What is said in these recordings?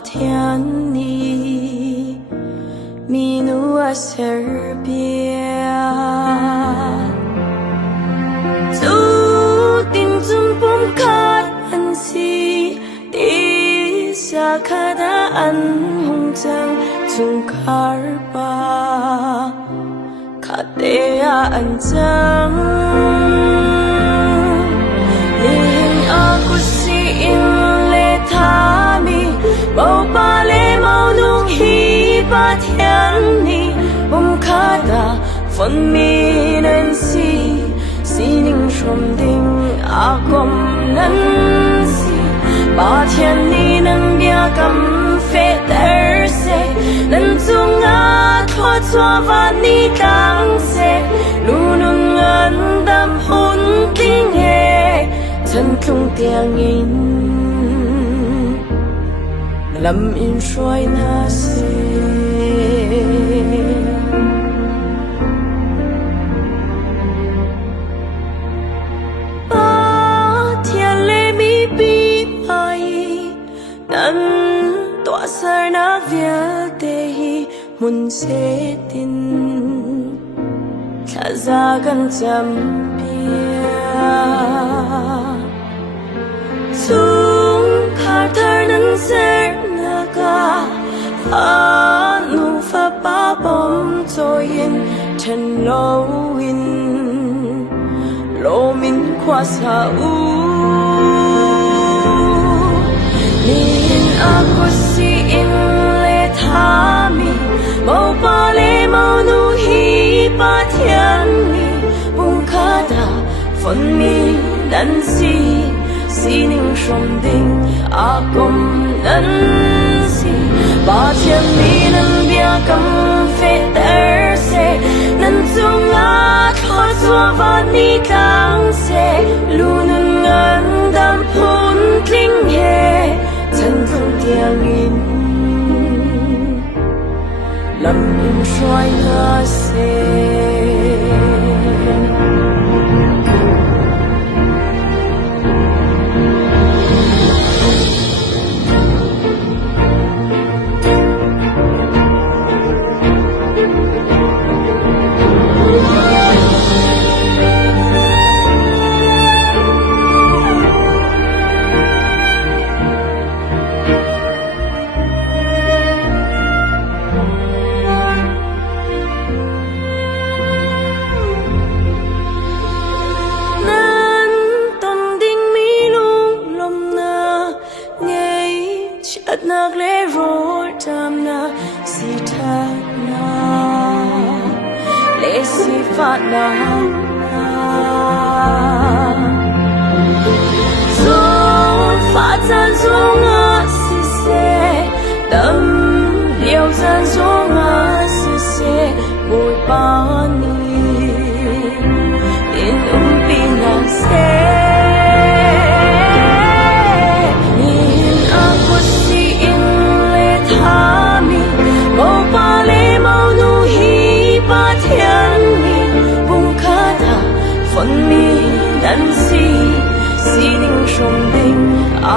天你米努啊Serbia注定中崩卡安息地下卡达安红章中卡尔巴卡德亚安章mau pale mau nung hi ba thiên ni bom khada phun mi nan si ning shom ding a kom nan si ba thiên ni nan bia kam fe der se nan chung a thua chua va ni dang se lu nung an dam hun ting he chan tlung tiang in lâm in xoay na se ba thiên lê mi bi ai nan tỏa sar na vía te hi mun se tin tha za gan cham pia chung khar thar nan ser nu fa ba bom cho yin chen lo in lo min kwa sa u min a ko si in le tha mi mau pa le mau nu hi pa thiên mi bung kha da phun mi dan si ning shom ding a kom nan ba thiên mi nan bia kam fe der se nan chung a thua chua va ni tang se lu nun ngan dam phun kling he chan thung tiang in lam in xoay na se nag le ro tam na si tha na le si fa na so fa zan so nga si se dam liao zan so nga si se boy pa ni in pi na se phun mi dan si ning shom ding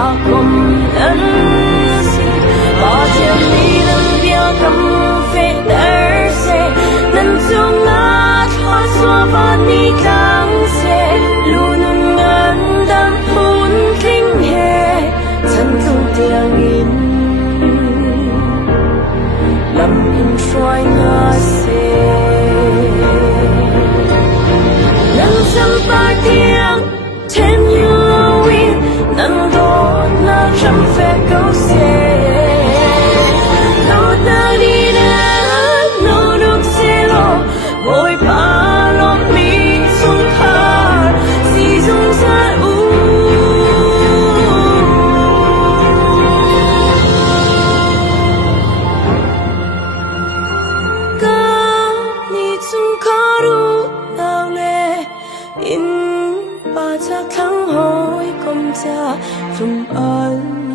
a kom nan si ba thiên mi nan bia kam fe der se nan chung a thua chua va ni tang se lu nun ngan dam phun kling he chan tlung tiang in lam in xoay na se ba tiếng trên Halloween nắng đổ na trăm phê câu xe lâu ta đi đến nô nước xe lô bồi ba lom mi sung khar si dung sa u ca ni chung kharu nào le in ba cha thắng hối công cha from ân